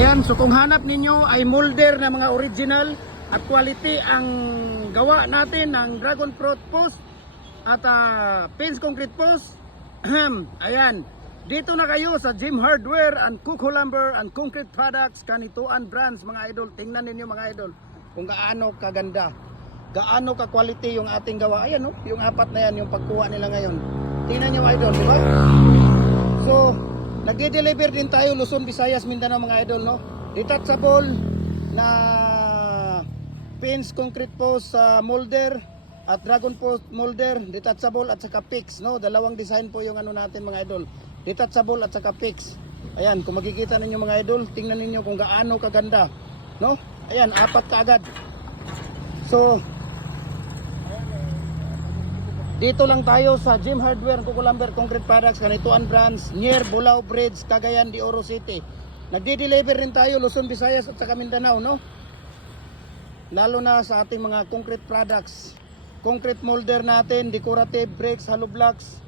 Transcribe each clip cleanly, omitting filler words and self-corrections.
Ayan, so kung hanap ninyo ay molder na mga original at quality ang gawa natin ng dragon fruit post at fence concrete post. Ayan, dito na kayo sa Jim Hardware and Kuko Lumber and Concrete Products, Kanituan Brands mga idol. Tingnan ninyo mga idol kung gaano kaganda, gaano ka quality yung ating gawa. Ayan, no? Yung apat na yan, yung pagkuha nila ngayon. Tingnan nyo mga idol, di ba? So, nagde-deliver din tayo Luzon, Visayas, Mindanao mga idol, no? Detachable na fence concrete post molder at dragon post molder, detachable at saka fix, no? Dalawang design po yung ano natin mga idol. Detachable at saka fix. Ayan, kung makikita ninyo mga idol, tingnan ninyo kung gaano kaganda, no? Ayan, apat kaagad. So, dito lang tayo sa Jim Hardware, Kuko Lumber, Concrete Products, Kanituan Brands, near Bulao Bridge, Cagayan de Oro City. Nagdi-deliver rin tayo Luzon, Visayas at saka Mindanao, no? Lalo na sa ating mga concrete products. Concrete molder natin, decorative bricks, hollow blocks,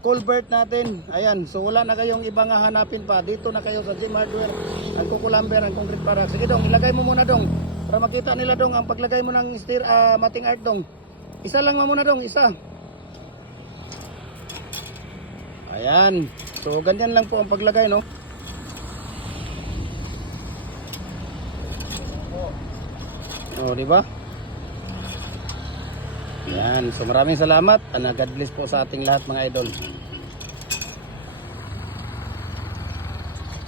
culvert natin. Ayan, so wala na kayong ibang hahanapin pa. Dito na kayo sa Jim Hardware, ang Kuko Lumber, ang Concrete Products. Sige dong, ilagay mo muna dong para makita nila dong ang paglagay mo ng mating art dong. Isa lang muna dong, isa. Ayan. So ganyan lang po ang paglagay, no? Oh, di ba? Ayan. So maraming salamat. God bless po sa ating lahat mga idol.